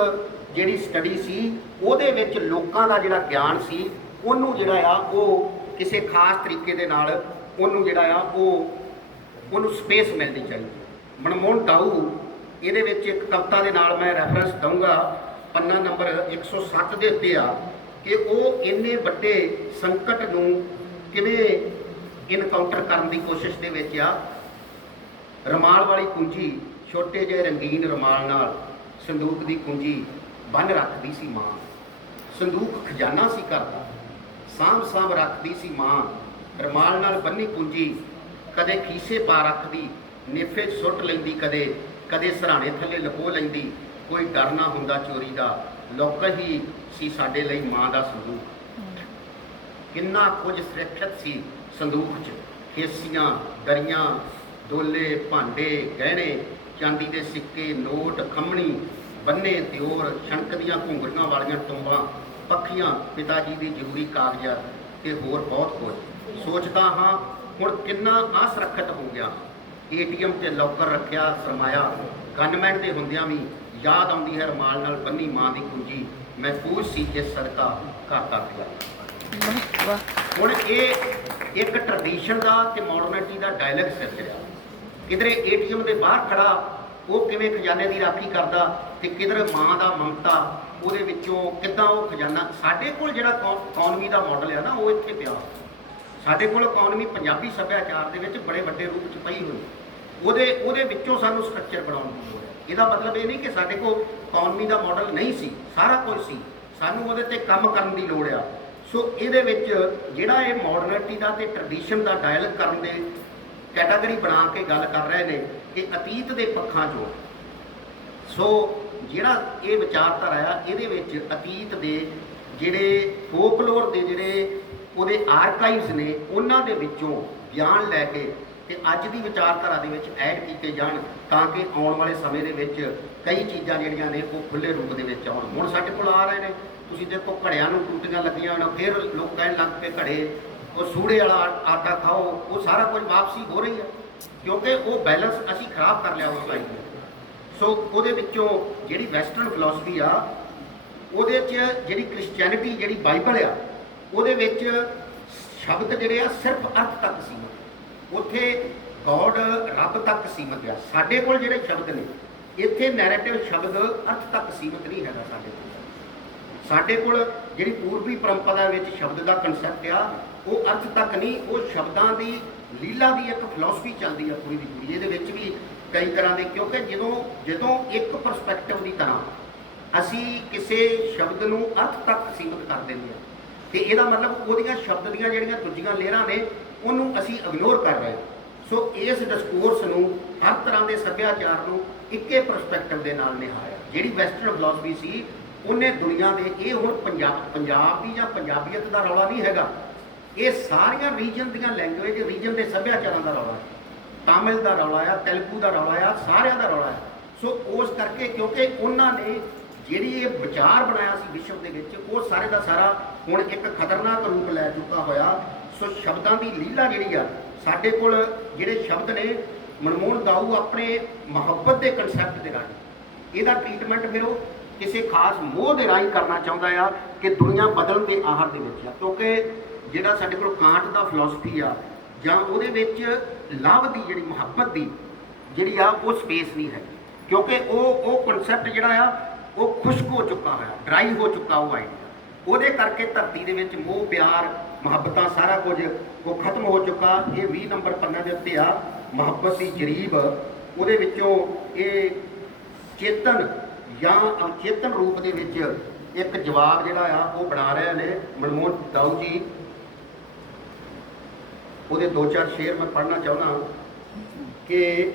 ਜਿਹੜੀ ਸਟੱਡੀ ਸੀ, ਉਹਦੇ ਵਿੱਚ ਲੋਕਾਂ ਦਾ ਜਿਹੜਾ ਗਿਆਨ ਸੀ, ਉਹਨੂੰ ਜਿਹੜਾ ਆ ਉਹ ਕਿਸੇ ਖਾਸ ਤਰੀਕੇ ਦੇ ਨਾਲ ਉਹਨੂੰ ਜਿਹੜਾ ਆ ਉਹ ਉਹਨੂੰ ਸਪੇਸ ਮਿਲਣੀ ਚਾਹੀਦੀ। ਮਨਮੋਹਨ ਦਾਊ ਇਹਦੇ ਵਿੱਚ ਇੱਕ ਕਵਿਤਾ ਦੇ ਨਾਲ ਮੈਂ ਰੈਫਰੈਂਸ ਦਊਂਗਾ। ਪੰਨਾ ਨੰਬਰ 107 ਦੇ ਉੱਤੇ ਆ। ਕਿ ਉਹ ਇੰਨੇ ਵੱਡੇ ਸੰਕਟ ਨੂੰ ਕਿਵੇਂ ਇਨਕਾਊਂਟਰ ਕਰਨ ਦੀ ਕੋਸ਼ਿਸ਼ ਦੇ ਵਿੱਚ ਆ। ਰਮਾਲ ਵਾਲੀ ਕੁੰਜੀ, ਛੋਟੇ ਜਿਹੇ ਰੰਗੀਨ ਰਮਾਲ ਨਾਲ ਸੰਦੂਕ ਦੀ ਕੁੰਜੀ ਬੰਨ ਰੱਖਦੀ ਸੀ ਮਾਂ। ਸੰਦੂਕ ਖਜ਼ਾਨਾ ਸੀ ਘਰ ਦਾ, ਸਾਂਭ ਸਾਂਭ ਰੱਖਦੀ ਸੀ ਮਾਂ। ਰਮਾਲ ਨਾਲ ਬੰਨੀ ਕੁੰਜੀ ਕਦੇ ਖੀਸੇ ਪਾ ਰੱਖਦੀ, ਨੇਫੇ ਸੁੱਟ ਲੈਂਦੀ, ਕਦੇ ਕਦੇ ਸਰਾਣੇ ਥੱਲੇ ਲਪੋ ਲੈਂਦੀ। ਕੋਈ ਡਰ ਨਾ ਹੁੰਦਾ ਚੋਰੀ ਦਾ। ਲੋਕ ਹੀ ਸੀ ਸਾਡੇ ਲਈ ਮਾਂ ਦਾ ਸੰਦੂਕ ਕਿੰਨਾ ਕੁਝ ਸੁਰੱਖਿਅਤ ਸੀ ਸੰਦੂਕ 'ਚ। ਖੇਸੀਆਂ, ਦਰੀਆਂ ਦੋਲੇ ਭਾਂਡੇ, ਗਹਿਣੇ, ਚਾਂਦੀ ਦੇ ਸਿੱਕੇ, ਨੋਟ, ਖੰਮਣੀ, ਬੰਨੇ, ਦਿਓਰ, ਛਣਕ ਦੀਆਂ ਘੁੰਗਰੀਆਂ ਵਾਲੀਆਂ ਟੁੰਬਾਂ, ਪੱਖੀਆਂ, ਪਿਤਾ ਜੀ ਦੀ ਜ਼ਰੂਰੀ ਕਾਗਜ਼ਾਤ ਤੇ ਹੋਰ ਬਹੁਤ ਕੁਝ। ਸੋਚਦਾ ਹਾਂ, ਹੁਣ ਕਿੰਨਾ ਅਸੁਰੱਖਿਅਤ ਹੋ ਗਿਆ। ਏਟੀਐਮ ਤੇ ਲੌਕਰ ਰੱਖਿਆ, ਸਰਮਾਇਆ। ਗਨਮੈਨ ਦੇ ਹੁੰਦਿਆਂ ਵੀ ਯਾਦ ਆਉਂਦੀ ਹੈ ਰਮਾਲ ਨਾਲ ਬੰਨੀ ਮਾਂ ਦੀ ਕੁੰਜੀ। ਮਹਿਫੂਜ਼ ਸੀ ਜਿਸ ਸਦਕਾ ਘਰ ਦਾ ਗਿਆ। ਹੁਣ ਇਹ ਇੱਕ ਟ੍ਰੈਡੀਸ਼ਨ ਦਾ ਤੇ ਮਾਡਰਨਿਟੀ ਦਾ ਡਾਇਲੌਗ ਸਿਰਜ ਰਿਹਾ। ਕਿਧਰੇ ਏਟੀਐਮ ਦੇ ਬਾਹਰ ਖੜਾ, ਉਹ ਕਿਵੇਂ ਖਜ਼ਾਨੇ ਦੀ ਰਾਖੀ ਕਰਦਾ ਤੇ ਕਿਧਰ ਮਾਂ ਦਾ ਮਮਤਾ, ਉਹਦੇ ਵਿੱਚੋਂ ਕਿੱਦਾਂ ਉਹ ਖਜ਼ਾਨਾ? ਸਾਡੇ ਕੋਲ ਜਿਹੜਾ ਇਕਨੋਮੀ ਦਾ ਮਾਡਲ ਆ ਨਾ, ਉਹ ਇੱਥੇ ਪਿਆ। ਸਾਡੇ ਕੋਲ ਇਕਨੋਮੀ ਪੰਜਾਬੀ ਸੱਭਿਆਚਾਰ ਦੇ ਵਿੱਚ ਬੜੇ ਵੱਡੇ ਰੂਪ ਚ ਪਈ ਹੋਈ। ਉਹਦੇ ਉਹਦੇ ਵਿੱਚੋਂ ਸਾਨੂੰ ਸਟਰਕਚਰ ਬਣਾਉਣ ਦੀ ਲੋੜ ਹੈ। ਇਹਦਾ ਮਤਲਬ ਇਹ ਨਹੀਂ ਕਿ ਸਾਡੇ ਕੋਲ ਇਕਨੋਮੀ ਦਾ ਮਾਡਲ ਨਹੀਂ ਸੀ, ਸਾਰਾ ਕੁਝ ਸੀ। ਸਾਨੂੰ ਉਹਦੇ ਤੇ ਕੰਮ ਕਰਨ ਦੀ ਲੋੜ ਆ। ਸੋ ਇਹਦੇ ਵਿੱਚ ਜਿਹੜਾ ਇਹ ਮਾਡਰਨਿਟੀ ਦਾ ਤੇ ਟ੍ਰੈਡੀਸ਼ਨ ਦਾ ਡਾਇਲੌਗ ਕਰਨ ਦੇ ਕੈਟਾਗਰੀ ਬਣਾ ਕੇ ਗੱਲ ਕਰ ਰਹੇ ਨੇ ਕਿ ਅਤੀਤ ਦੇ ਪੱਖਾਂ ਚੋਂ। ਸੋ ਜਿਹੜਾ ਇਹ ਵਿਚਾਰਧਾਰਾ ਆ, ਇਹਦੇ ਵਿੱਚ ਅਤੀਤ ਦੇ ਜਿਹੜੇ ਫੋਕਲੋਰ ਦੇ ਜਿਹੜੇ ਉਹਦੇ ਆਰਕਾਈਵਸ ਨੇ, ਉਹਨਾਂ ਦੇ ਵਿੱਚੋਂ ਗਿਆਨ ਲੈ ਕੇ ਤੇ ਅੱਜ ਦੀ ਵਿਚਾਰਧਾਰਾ ਦੇ ਵਿੱਚ ਐਡ ਕੀਤੇ ਜਾਣ ਤਾਂ ਕਿ ਆਉਣ ਵਾਲੇ ਸਮੇਂ ਦੇ ਵਿੱਚ ਕਈ ਚੀਜ਼ਾਂ ਜਿਹੜੀਆਂ ਨੇ ਉਹ ਖੁੱਲੇ ਰੂਪ ਦੇ ਵਿੱਚ ਆਉਣ। ਹੁਣ ਸਾਡੇ ਕੋਲ ਆ ਰਹੇ ਨੇ। ਤੁਸੀਂ ਦੇਖੋ ਘੜਿਆਂ ਨੂੰ ਟੂਟੀਆਂ ਲੱਗੀਆਂ ਹੋਣ, ਫਿਰ ਲੋਕ ਕਹਿਣ ਲੱਗ ਪਏ ਘੜੇ, ਉਹ ਸੂੜੇ ਵਾਲਾ ਆਟਾ ਖਾਓ, ਉਹ ਸਾਰਾ ਕੁਝ ਵਾਪਸੀ ਹੋ ਰਹੀ ਹੈ। ਕਿਉਂਕਿ ਉਹ ਬੈਲੈਂਸ ਅਸੀਂ ਖਰਾਬ ਕਰ ਲਿਆ ਉਸ ਲਾਈਨ ਨੂੰ ਸੋ ਉਹਦੇ ਵਿੱਚੋਂ ਜਿਹੜੀ ਵੈਸਟਰਨ ਫਿਲਾਸਫੀ ਆ, ਉਹਦੇ 'ਚ ਜਿਹੜੀ ਕ੍ਰਿਸਚੀਅਨਿਟੀ ਜਿਹੜੀ ਬਾਈਬਲ ਆ, ਉਹਦੇ ਵਿੱਚ ਸ਼ਬਦ ਜਿਹੜੇ ਆ ਸਿਰਫ ਅਰਥ ਤੱਕ ਸੀ ਉੱਥੇ ਗੋਡ ਰੱਬ ਤੱਕ ਸੀਮਤ ਆ। ਸਾਡੇ ਕੋਲ ਜਿਹੜੇ ਸ਼ਬਦ ਨੇ, ਇੱਥੇ ਨੈਰੇਟਿਵ ਸ਼ਬਦ ਅਰਥ ਤੱਕ ਸੀਮਤ ਨਹੀਂ ਹੈਗਾ ਸਾਡੇ ਕੋਲ। ਸਾਡੇ ਕੋਲ ਜਿਹੜੀ ਪੂਰਬੀ ਪਰੰਪਰਾ ਵਿੱਚ ਸ਼ਬਦ ਦਾ ਕਨਸੈਪਟ ਆ, ਉਹ ਅਰਥ ਤੱਕ ਨਹੀਂ, ਉਹ ਸ਼ਬਦਾਂ ਦੀ, ਲੀਲਾ ਦੀ ਇੱਕ ਫਿਲਾਸਫੀ ਚੱਲਦੀ ਆ ਪੂਰੀ ਦੀ ਪੂਰੀ। ਇਹਦੇ ਵਿੱਚ ਵੀ ਕਈ ਤਰ੍ਹਾਂ ਦੇ, ਕਿਉਂਕਿ ਜਦੋਂ ਜਦੋਂ ਇੱਕ ਪਰਸਪੈਕਟਿਵ ਦੀ ਤਰ੍ਹਾਂ ਅਸੀਂ ਕਿਸੇ ਸ਼ਬਦ ਨੂੰ ਅਰਥ ਤੱਕ ਸੀਮਿਤ ਕਰ ਦਿੰਦੇ ਹਾਂ ਤੇ ਇਹਦਾ ਮਤਲਬ ਉਹਦੀਆਂ ਸ਼ਬਦ ਦੀਆਂ ਜਿਹੜੀਆਂ ਦੂਜੀਆਂ ਲੇਅਰਾਂ ਨੇ ਉਹਨੂੰ ਅਸੀਂ ਇਗਨੋਰ ਕਰ ਰਹੇ ਸੋ ਇਸ ਡਿਸਕੋਰਸ ਨੂੰ, ਹਰ ਤਰ੍ਹਾਂ ਦੇ ਸੱਭਿਆਚਾਰ ਨੂੰ ਇੱਕੇ ਪਰਸਪੈਕਟਿਵ ਦੇ ਨਾਲ ਨਿਹਾਇਆ ਜਿਹੜੀ ਵੈਸਟਰਨ ਫਿਲਾਸਫੀ ਸੀ, ਉਹਨੇ ਦੁਨੀਆ ਦੇ, ਇਹ ਹੁਣ ਪੰਜਾਬ ਪੰਜਾਬ ਦੀ ਜਾਂ ਪੰਜਾਬੀਅਤ ਦਾ ਰੌਲਾ ਨਹੀਂ ਹੈਗਾ। ਇਹ ਸਾਰੀਆਂ ਰੀਜਨ ਦੀਆਂ ਲੈਂਗੁਏਜ ਰੀਜਨ ਦੇ ਸੱਭਿਆਚਾਰਾਂ ਦਾ ਰੌਲਾ ਹੈ। ਤਾਮਿਲ ਦਾ ਰੌਲਾ ਆ, ਤੇਲਗੂ ਦਾ ਰੌਲਾ ਆ, ਸਾਰਿਆਂ ਦਾ ਰੌਲਾ ਹੈ ਸੋ ਉਸ ਕਰਕੇ ਕਿਉਂਕਿ ਉਹਨਾਂ ਨੇ ਜਿਹੜੀ ਇਹ ਵਿਚਾਰ ਬਣਾਇਆ ਸੀ ਵਿਸ਼ਵ ਦੇ ਵਿੱਚ, ਉਹ ਸਾਰੇ ਦਾ ਸਾਰਾ ਹੁਣ ਇੱਕ ਖਤਰਨਾਕ ਰੂਪ ਲੈ ਚੁੱਕਾ ਹੋਇਆ। ਸੋ ਸ਼ਬਦਾਂ ਦੀ ਲੀਲਾ ਜਿਹੜੀ ਆ, ਸਾਡੇ ਕੋਲ ਜਿਹੜੇ ਸ਼ਬਦ ਨੇ, ਮਨਮੋਹਨ ਦਾਊ ਆਪਣੇ ਮੁਹੱਬਤ ਦੇ ਕਨਸੈਪਟ ਦੇ ਰਾਹੀਂ। ਇਹਦਾ ਟ੍ਰੀਟਮੈਂਟ ਫਿਰ ਉਹ ਕਿਸੇ ਖਾਸ ਮੋਹ ਦੇ ਰਾਹੀਂ ਕਰਨਾ ਚਾਹੁੰਦਾ ਆ ਕਿ ਦੁਨੀਆ ਬਦਲਣ ਦੇ ਆਹਰ ਦੇ ਵਿੱਚ ਆ। ਕਿਉਂਕਿ ਜਿਹੜਾ ਸਾਡੇ ਕੋਲ ਕਾਂਟ ਦਾ ਫਿਲਾਸਫੀ ਆ, ਜਾਂ ਉਹਦੇ ਵਿੱਚ ਲਵ ਦੀ ਜਿਹੜੀ ਮੁਹੱਬਤ ਦੀ ਜਿਹੜੀ ਆ, ਉਹ ਸਪੇਸ ਨਹੀਂ ਹੈ ਕਿਉਂਕਿ ਉਹ ਉਹ ਕਨਸੈਪਟ ਜਿਹੜਾ ਆ, ਉਹ ਖੁਸ਼ਕ ਹੋ ਚੁੱਕਾ ਹੋਇਆ ਡਰਾਈ ਹੋ ਚੁੱਕਾ ਉਹ ਆਈਡੀਆ ਉਹਦੇ ਕਰਕੇ ਧਰਤੀ ਦੇ ਵਿੱਚ ਮੋਹ, ਪਿਆਰ ਮੁਹੱਬਤਾਂ ਸਾਰਾ ਕੁਝ ਉਹ ਖਤਮ ਹੋ ਚੁੱਕਾ। ਇਹ 20 ਨੰਬਰ ਪੰਨੇ ਦੇ ਉੱਤੇ ਆ, ਮੁਹੱਬਤ ਦੀ ਜਰੀਬ। ਉਹਦੇ ਵਿੱਚੋਂ ਇਹ ਚੇਤਨ ਜਾਂ ਅਚੇਤਨ ਰੂਪ ਦੇ ਵਿੱਚ ਇੱਕ ਜਵਾਬ ਜਿਹੜਾ ਆ, ਉਹ ਬਣਾ ਰਹੇ ਨੇ ਮਨਮੋਹਨ ਦਾਊ ਜੀ। ਉਹਦੇ ਦੋ ਚਾਰ ਸ਼ੇਰ ਮੈਂ ਪੜ੍ਹਨਾ ਚਾਹੁੰਦਾ ਕਿ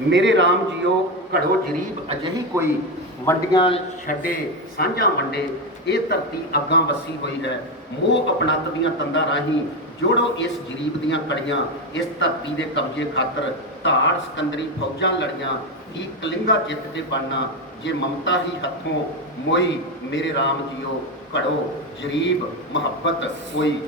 ਮੇਰੇ RAM ਜੀਓ ਘੜੋ ਜਰੀਬ ਅਜਿਹੀ ਕੋਈ ਵੰਡੀਆਂ ਛੱਡੇ, ਸਾਂਝਾ ਵੰਡੇ, ਇਹ ਧਰਤੀ ਅੱਗਾਂ ਵਸੀ ਹੋਈ ਹੈ। ਮੋਹ ਅਪਣਤ ਦੀਆਂ ਤੰਦਾਂ ਰਾਹੀਂ ਜੋੜੋ ਇਸ ਜਰੀਬ ਦੀਆਂ ਕੜੀਆਂ, ਇਸ ਧਰਤੀ ਦੇ ਕਬਜ਼ੇ ਖਾਤਰ ਧਾੜ ਸਕੰਦਰੀ ਫੌਜਾਂ ਲੜੀਆਂ, ਕੀ ਕਲਿੰਗਾ ਜਿੱਤ ਕੇ ਬਣਨਾ, ਜੇ ਮਮਤਾ ਹੀ ਹੱਥੋਂ ਮੋਈ, ਮੇਰੇ RAM ਜੀਓ ਘੜੋ ਜਰੀਬ ਮੁਹੱਬਤ ਕੋਈ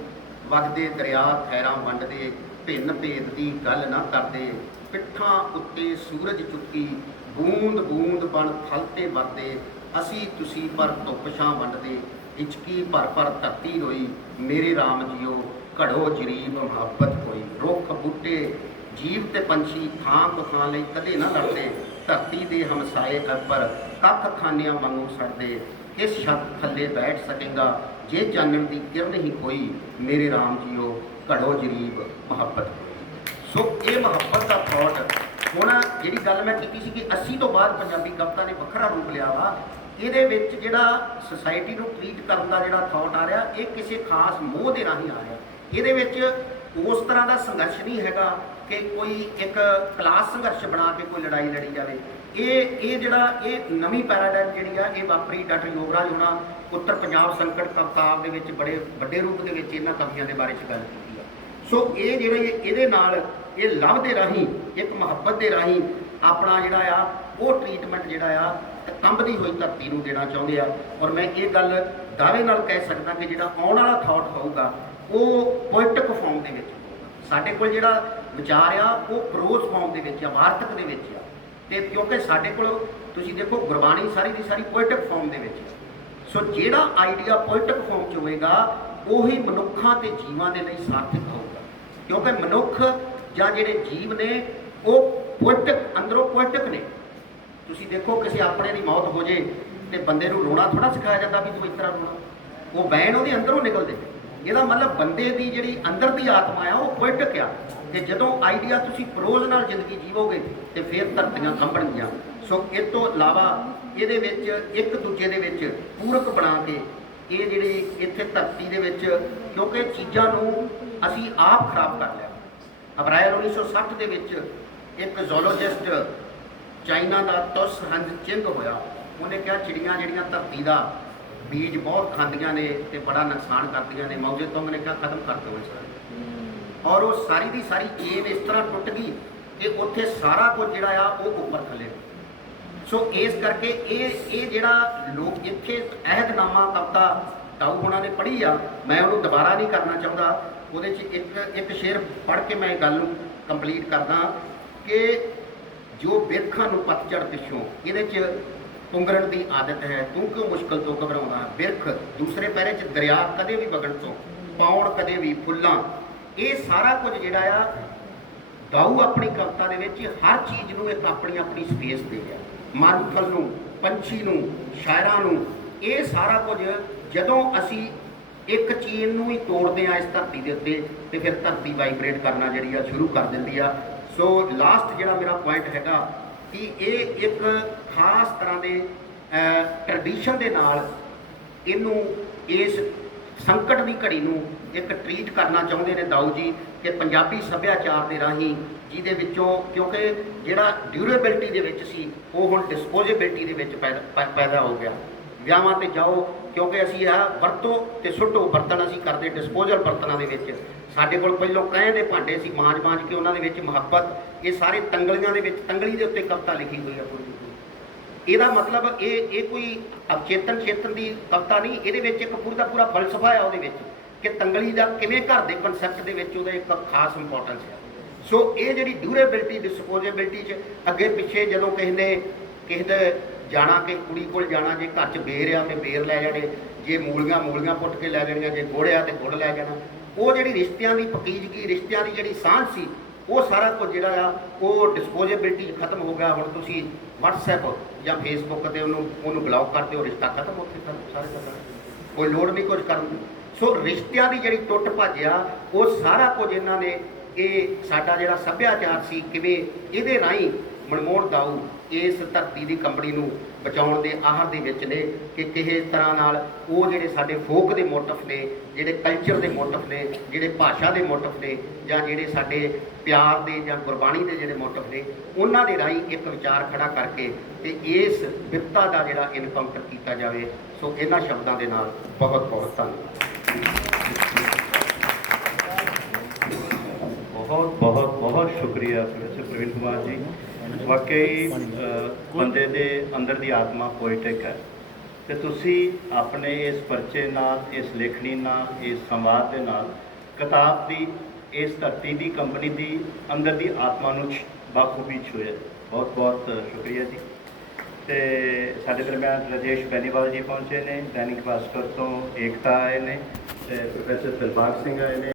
ਵਗਦੇ ਦਰਿਆ ਖੈਰਾਂ ਵੰਡਦੇ, ਭਿੰਨ ਭੇਦ ਦੀ ਗੱਲ ਨਾ ਕਰਦੇ, ਪਿੱਠਾਂ ਉੱਤੇ ਸੂਰਜ ਚੁੱਕੀ ਬੂੰਦ ਬੂੰਦ ਬਣ ਥਲ ਤੇ ਵਰਦੇ, ਅਸੀਂ ਤੁਸੀਂ ਪਰ ਧੁੱਪ ਛਾਂ ਵੰਡਦੇ ਹਿਚਕੀ ਭਰ ਭਰ ਧਰਤੀ ਰੋਈ, ਮੇਰੇ RAM ਜੀਓ, ਘੜੋ ਜਰੀਬ ਮੁਹੱਬਤ ਕੋਈ ਰੁੱਖ ਬੂਟੇ, ਜੀਵ ਤੇ ਪੰਛੀ ਥਾਂ ਤੋਂ ਲਈ ਕਦੇ ਨਾ ਲੜਦੇ, ਧਰਤੀ ਦੇ ਹਮਸਾਏ ਅਕਬਰ ਕੱਖ ਖਾਨਿਆਂ ਵਾਂਗੂ ਸੜਦੇ। ਕਿਸ ਛੱਤ ਥੱਲੇ ਬੈਠ ਸਕੇਗਾ, ਜੇ ਚਾਨਣ ਦੀ ਕਿਰਨ ਹੀ ਕੋਈ, ਮੇਰੇ RAM ਜੀਓ, ਘੜੋ ਜਰੀਬ ਮੁਹੱਬਤ ਸੋ ਇਹ ਮੁਹੱਬਤ ਦਾ ਥਾਟ ਹੁਣ ਜਿਹੜੀ ਗੱਲ ਮੈਂ ਕੀਤੀ ਸੀ ਕਿ 80 ਤੋਂ ਬਾਅਦ ਪੰਜਾਬੀ ਕਵਿਤਾ ਨੇ ਵੱਖਰਾ ਰੂਪ ਲਿਆ ਵਾ, ਇਹਦੇ ਵਿੱਚ ਜਿਹੜਾ ਸੋਸਾਇਟੀ ਨੂੰ ਟ੍ਰੀਟ ਕਰਨ ਦਾ ਜਿਹੜਾ ਥਾਟ ਆ ਰਿਹਾ, ਇਹ ਕਿਸੇ ਖਾਸ ਮੋਹ ਦੇ ਰਾਹੀਂ ਆ ਰਿਹਾ। ਇਹਦੇ ਵਿੱਚ ਉਸ ਤਰ੍ਹਾਂ ਦਾ ਸੰਘਰਸ਼ ਨਹੀਂ ਹੈਗਾ ਕਿ ਕੋਈ ਇੱਕ ਕਲਾਸ ਸੰਘਰਸ਼ ਬਣਾ ਕੇ ਕੋਈ ਲੜਾਈ ਲੜੀ ਜਾਵੇ। ਇਹ ਇਹ ਜਿਹੜਾ, ਇਹ ਨਵੀਂ ਪੈਰਾਡਾਈਮ ਜਿਹੜੀ ਆ, ਇਹ ਵਾਪਰੀ ਡਾਕਟਰ ਯੋਗਰਾਜ ਹੋਣਾ ਉੱਤਰ ਪੰਜਾਬ ਸੰਕਟ ਕਵਤਾਬ ਦੇ ਵਿੱਚ ਬੜੇ ਵੱਡੇ ਰੂਪ ਦੇ ਵਿੱਚ ਇਹਨਾਂ ਕਵੀਆਂ ਦੇ ਬਾਰੇ ਚ ਗੱਲ ਕੀਤੀ ਆ। ਸੋ ਇਹ ਜਿਹੜੇ ਇਹਦੇ ਨਾਲ ਇਹ ਲਵ ਦੇ ਰਾਹੀਂ, ਇੱਕ ਮੁਹੱਬਤ ਦੇ ਰਾਹੀਂ ਆਪਣਾ ਜਿਹੜਾ ਆ, ਉਹ ਟ੍ਰੀਟਮੈਂਟ ਜਿਹੜਾ ਆ ਕੰਬਦੀ ਹੋਈ ਧਰਤੀ ਨੂੰ ਦੇਣਾ ਚਾਹੁੰਦੇ ਆ। ਔਰ ਮੈਂ ਇਹ ਗੱਲ ਦਾਅਵੇ ਨਾਲ ਕਹਿ ਸਕਦਾ ਕਿ ਜਿਹੜਾ ਆਉਣ ਵਾਲਾ ਥਾਟ ਹੋਊਗਾ, ਉਹ ਪੋਇਟਿਕ ਫਾਰਮ ਦੇ ਵਿੱਚ ਹੋਊਗਾ। ਸਾਡੇ ਕੋਲ ਜਿਹੜਾ ਵਿਚਾਰ ਆ, ਉਹ ਪ੍ਰੋਜ਼ ਫਾਰਮ ਦੇ ਵਿੱਚ ਆ, ਵਾਰਤਕ ਦੇ ਵਿੱਚ ਆ। ਤੇ ਕਿਉਂਕਿ ਸਾਡੇ ਕੋਲ ਤੁਸੀਂ ਦੇਖੋ, ਗੁਰਬਾਣੀ ਸਾਰੀ ਦੀ ਸਾਰੀ ਪੋਇਟਿਕ ਫਾਰਮ ਦੇ ਵਿੱਚ ਸੋ ਜਿਹੜਾ ਆਈਡੀਆ ਪੋਇਟਿਕ ਫਾਰਮ ਚ ਹੋਵੇਗਾ ਉਹੀ ਮਨੁੱਖਾਂ ਤੇ ਜੀਵਾਂ ਦੇ ਲਈ ਸਾਰਥਕ ਹੋਊਗਾ। ਕਿਉਂਕਿ ਮਨੁੱਖ ਜਾਂ ਜਿਹੜੇ ਜੀਵ ਨੇ, ਉਹ ਪੋਇਟਿਕ ਅੰਦਰੋਂ ਪੋਇਟਿਕ ਨੇ। ਤੁਸੀਂ ਦੇਖੋ ਕਿਸੇ ਆਪਣੇ ਦੀ ਮੌਤ ਹੋ ਜੇ ਤੇ ਬੰਦੇ ਨੂੰ ਰੋਣਾ ਥੋੜਾ ਸਿਖਾਇਆ ਜਾਂਦਾ ਵੀ ਤੂੰ ਇਸ ਤਰ੍ਹਾਂ ਰੋਣਾ। ਉਹ ਬੈਣ ਉਹਦੇ ਅੰਦਰੋਂ ਨਿਕਲਦੇ। ਇਹਦਾ ਮਤਲਬ ਬੰਦੇ ਦੀ ਜਿਹੜੀ ਅੰਦਰ ਦੀ ਆਤਮਾ ਆ, ਉਹ ਪੋਇਟਿਕ ਆ। ਤੇ ਜਦੋਂ ਆਈਡੀਆ ਤੁਸੀਂ ਪ੍ਰੋਜ਼ ਨਾਲ ਜ਼ਿੰਦਗੀ ਜੀਵੋਗੇ ਤੇ ਫਿਰ ਧਰਤੀਆਂ ਕੰਬਣਗੀਆਂ ਸੋ ਇਹ ਤੋਂ ਇਲਾਵਾ ਇਹਦੇ ਵਿੱਚ ਇੱਕ ਦੂਜੇ ਦੇ ਵਿੱਚ ਪੂਰਕ ਬਣਾ ਕੇ ਇਹ ਜਿਹੜੀ ਇੱਥੇ ਧਰਤੀ ਦੇ ਵਿੱਚ ਕਿਉਂਕਿ ਚੀਜ਼ਾਂ ਨੂੰ ਅਸੀਂ ਆਪ ਖਰਾਬ ਕਰ ਲਿਆ। ਅਪ੍ਰੈਲ 1960 ਦੇ ਵਿੱਚ ਇੱਕ ਜ਼ੂਲੋਜਿਸਟ ਚਾਈਨਾ ਦਾ ਤੁਸ ਹੰਜ ਚਿੰਗ ਹੋਇਆ। ਉਹਨੇ ਕਿਹਾ, ਚਿੜੀਆਂ ਜਿਹੜੀਆਂ ਧਰਤੀ ਦਾ ਬੀਜ ਬਹੁਤ ਖਾਂਦੀਆਂ ਨੇ ਤੇ ਬੜਾ ਨੁਕਸਾਨ ਕਰਦੀਆਂ ਨੇ। ਮੌਜੇ ਤੁੰਗ ਨੇ ਕਿਹਾ, ਖਤਮ ਕਰ ਦਿਓ ਇਸ ਨੂੰ ਔਰ ਉਹ ਸਾਰੀ ਦੀ ਸਾਰੀ ਚੇਨ ਇਸ ਤਰ੍ਹਾਂ ਟੁੱਟ ਗਈ ਕਿ ਉੱਥੇ ਸਾਰਾ ਕੁਝ ਜਿਹੜਾ ਆ, ਉਹ ਉੱਪਰ ਥੱਲੇ। ਸੋ ਇਸ ਕਰਕੇ ਇਹ ਇਹ ਜਿਹੜਾ ਲੋਕ ਇੱਥੇ ਅਹਿਦਨਾਮਾ ਕਵਿਤਾ ਦਾਊ ਹੋਣਾ ਨੇ ਪੜ੍ਹੀ ਆ, ਮੈਂ ਉਹਨੂੰ ਦੁਬਾਰਾ ਨਹੀਂ ਕਰਨਾ ਚਾਹੁੰਦਾ। ਉਹਦੇ 'ਚ ਇੱਕ ਇੱਕ ਸ਼ੇਰ ਪੜ੍ਹ ਕੇ ਮੈਂ ਗੱਲ ਨੂੰ ਕੰਪਲੀਟ ਕਰਦਾ ਕਿ ਜੋ ਬਿਰਖਾਂ ਨੂੰ ਪਤਝੜ ਪਿੱਛੋਂ, ਇਹਦੇ 'ਚ ਪੁੰਗਰਨ ਦੀ ਆਦਤ ਹੈ, ਤੂੰ ਕਿਉਂ ਮੁਸ਼ਕਲ ਤੋਂ ਘਬਰਾਉਂਦਾ? ਬਿਰਖ ਦੂਸਰੇ ਪੈਰੇ 'ਚ ਦਰਿਆ ਕਦੇ ਵੀ ਵਗਣ ਤੋਂ ਪਾਉਣ ਕਦੇ ਵੀ, ਫੁੱਲਾਂ, ਇਹ ਸਾਰਾ ਕੁਝ ਜਿਹੜਾ ਆ ਦਾਊ ਆਪਣੀ ਕਵਿਤਾ ਦੇ ਵਿੱਚ ਹਰ ਚੀਜ਼ ਨੂੰ ਇੱਕ ਆਪਣੀ ਆਪਣੀ ਸਪੇਸ ਦੇ ਗਿਆ ਮਾਰੂਥਲ ਨੂੰ, ਪੰਛੀ ਨੂੰ, ਸ਼ਾਇਰਾਂ ਨੂੰ, ਇਹ ਸਾਰਾ ਕੁਝ ਜਦੋਂ ਅਸੀਂ ਇੱਕ ਚੀਨ ਨੂੰ ਹੀ ਤੋੜਦੇ ਆ ਇਸ ਧਰਤੀ ਦੇ ਉੱਤੇ ਤੇ ਫਿਰ ਧਰਤੀ ਵਾਈਬ੍ਰੇਟ ਕਰਨਾ ਜਿਹੜੀ ਆ ਸ਼ੁਰੂ ਕਰ ਦਿੰਦੀ ਆ। ਸੋ ਲਾਸਟ ਜਿਹੜਾ ਮੇਰਾ ਪੁਆਇੰਟ ਹੈਗਾ ਕਿ ਇਹ ਇੱਕ ਖਾਸ ਤਰ੍ਹਾਂ ਦੇ ਟ੍ਰੈਡੀਸ਼ਨ ਦੇ ਨਾਲ ਇਹਨੂੰ, ਇਸ ਸੰਕਟ ਦੀ ਘੜੀ ਨੂੰ ਇੱਕ ਟ੍ਰੀਟ ਕਰਨਾ ਚਾਹੁੰਦੇ ਨੇ ਦਾਊ ਜੀ ਕਿ ਪੰਜਾਬੀ ਸੱਭਿਆਚਾਰ ਦੇ ਰਾਹੀਂ ਜਿਹਦੇ ਵਿੱਚੋਂ ਕਿਉਂਕਿ ਜਿਹੜਾ ਡਿਊਰੇਬਿਲਟੀ ਦੇ ਵਿੱਚ ਸੀ, ਉਹ ਹੁਣ ਡਿਸਪੋਜ਼ੇਬਿਲਟੀ ਦੇ ਵਿੱਚ ਪੈਦਾ ਪੈ- ਪੈਦਾ ਹੋ ਗਿਆ। ਵਿਆਹਾਂ ਤੇ ਜਾਓ, ਕਿਉਂਕਿ ਅਸੀਂ ਆ ਵਰਤੋ ਤੇ ਸੁੱਟੋ ਬਰਤਨ ਅਸੀਂ ਕਰਦੇ ਡਿਸਪੋਜ਼ਲ ਬਰਤਨਾਂ ਦੇ ਵਿੱਚ। ਸਾਡੇ ਕੋਲ ਪਹਿਲੋਂ ਕਹਿ ਦੇ ਭਾਂਡੇ ਸੀ, ਮਾਂਜ ਮਾਂਜ ਕੇ ਉਹਨਾਂ ਦੇ ਵਿੱਚ ਮੁਹੱਬਤ, ਇਹ ਸਾਰੇ ਤੰਗਲੀਆਂ ਦੇ ਵਿੱਚ, ਤੰਗਲੀ ਦੇ ਉੱਤੇ ਕਵਿਤਾ ਲਿਖੀ ਹੋਈ ਹੈ ਕੋਈ ਇਹਦਾ ਮਤਲਬ ਇਹ ਇਹ ਕੋਈ ਅਚੇਤਨ ਚੇਤਨ ਦੀ ਕਵਿਤਾ ਨਹੀਂ, ਇਹਦੇ ਵਿੱਚ ਇੱਕ ਪੂਰਾ ਦਾ ਪੂਰਾ ਫਲਸਫਾ ਆ ਉਹਦੇ ਵਿੱਚ ਕਿ ਤੰਗਲੀ ਦਾ ਕਿਵੇਂ ਘਰ ਦੇ ਕਨਸੈਪਟ ਦੇ ਵਿੱਚ ਉਹਦਾ ਇੱਕ ਖਾਸ ਇੰਪੋਰਟੈਂਸ ਹੈ ਸੋ ਇਹ ਜਿਹੜੀ ਡਿਊਰੇਬਿਲਟੀ ਡਿਸਪੋਜ਼ੇਬਿਲਟੀ ਚ ਅੱਗੇ ਪਿੱਛੇ ਜਦੋਂ ਕਿਸੇ ਨੇ, ਕਿਸੇ ਦੇ ਜਾਣਾ ਕਿ ਕੁੜੀ ਕੋਲ ਜਾਣਾ, ਜੇ ਘਰ ਚ ਬੇਰ ਆ ਤੇ ਬੇਰ ਲੈ ਜਾਣੇ, ਜੇ ਮੂਲੀਆਂ ਮੂਲੀਆਂ ਪੁੱਟ ਕੇ ਲੈ ਜਾਣੀਆਂ, ਜੇ ਗੁੜ ਆ ਤੇ ਗੁੜ ਲੈ ਜਾਣਾ। ਉਹ ਜਿਹੜੀ ਰਿਸ਼ਤਿਆਂ ਦੀ ਪਕੀਜਗੀ ਰਿਸ਼ਤਿਆਂ ਦੀ ਜਿਹੜੀ ਸਾਂਝ ਸੀ, ਉਹ ਸਾਰਾ ਕੁਝ ਜਿਹੜਾ ਆ, ਉਹ ਡਿਸਪੋਜ਼ੇਬਿਲਟੀ ਖਤਮ ਹੋ ਗਿਆ। ਹੁਣ ਤੁਸੀਂ WhatsApp ਜਾਂ Facebook ਤੇ ਉਹਨੂੰ ਉਹਨੂੰ ਬਲੌਕ ਕਰ ਦਿਓ, ਰਿਸ਼ਤਾ ਖਤਮ ਉੱਥੇ ਕਰ ਸਾਰੇ ਖਤਮ ਕੋਈ ਲੋੜ ਨਹੀਂ ਕੁਝ ਕਰਨ ਦੀ। ਸੋ ਰਿਸ਼ਤਿਆਂ ਦੀ ਜਿਹੜੀ ਟੁੱਟ ਭੱਜਿਆ ਉਹ ਸਾਰਾ ਕੁਝ ਇਹਨਾਂ ਨੇ, ਇਹ ਸਾਡਾ ਜਿਹੜਾ ਸੱਭਿਆਚਾਰ ਸੀ, ਕਿਵੇਂ ਇਹਦੇ ਰਾਹੀਂ ਮਨਮੋਹਨ ਦਾਊ ਇਸ ਧਰਤੀ ਦੀ ਕੰਪਨੀ ਨੂੰ ਬਚਾਉਣ ਦੇ ਆਹਰ ਦੇ ਵਿੱਚ ਨੇ ਕਿ ਕਿਸੇ ਤਰ੍ਹਾਂ ਨਾਲ ਉਹ ਜਿਹੜੇ ਸਾਡੇ ਫੋਕ ਦੇ ਮੋਟਿਵ ਨੇ, ਜਿਹੜੇ ਕਲਚਰ ਦੇ ਮੋਟਿਵ ਨੇ, ਜਿਹੜੇ ਭਾਸ਼ਾ ਦੇ ਮੋਟਿਵ ਨੇ ਜਾਂ ਜਿਹੜੇ ਸਾਡੇ ਪਿਆਰ ਦੇ ਜਾਂ ਗੁਰਬਾਣੀ ਦੇ ਜਿਹੜੇ ਮੋਟਿਵ ਨੇ, ਉਹਨਾਂ ਦੇ ਰਾਹੀਂ ਇੱਕ ਵਿਚਾਰ ਖੜਾ ਕਰਕੇ ਤੇ ਇਸ ਵਿਪਤਾ ਦਾ ਜਿਹੜਾ ਇਨਕਾਊਂਟਰ ਕੀਤਾ ਜਾਵੇ। ਸੋ ਇਹਨਾਂ ਸ਼ਬਦਾਂ ਦੇ ਨਾਲ ਬਹੁਤ ਬਹੁਤ ਧੰਨਵਾਦ। ਬਹੁਤ ਬਹੁਤ ਬਹੁਤ ਸ਼ੁਕਰੀਆ, ਪ੍ਰੋਫੈਸਰ ਪ੍ਰਵੀਨ ਕੁਮਾਰ ਜੀ। ਵਾਕਈ ਬੰਦੇ ਦੇ ਅੰਦਰ ਦੀ ਆਤਮਾ ਪੋਇਟਿਕ ਹੈ। ਤੇ ਤੁਸੀਂ ਆਪਣੇ ਇਸ ਪਰਚੇ ਨਾਲ, ਇਸ ਲੇਖਣੀ ਨਾਲ, ਇਸ ਸੰਵਾਦ ਦੇ ਨਾਲ ਕਿਤਾਬ ਦੀ, ਇਸ ਧਰਤੀ ਦੀ, ਕੰਪਨੀ ਦੀ ਅੰਦਰ ਦੀ ਆਤਮਾ ਨੂੰ ਛ- ਬਾਖੂਬੀ ਛੂਏ ਬਹੁਤ ਬਹੁਤ ਸ਼ੁਕਰੀਆ ਜੀ। ਤੇ ਸਾਡੇ ਦਰਮਿਆਨ ਰਾਜੇਸ਼ ਬੈਨੀਵਾਲ ਜੀ ਪਹੁੰਚੇ ਨੇ, ਦੈਨਿਕ ਭਾਸਕਰ ਤੋਂ ਏਕਤਾ ਆਏ ਨੇ, ਤੇ ਪ੍ਰੋਫੈਸਰ ਦਿਲਬਾਗ ਸਿੰਘ ਆਏ ਨੇ।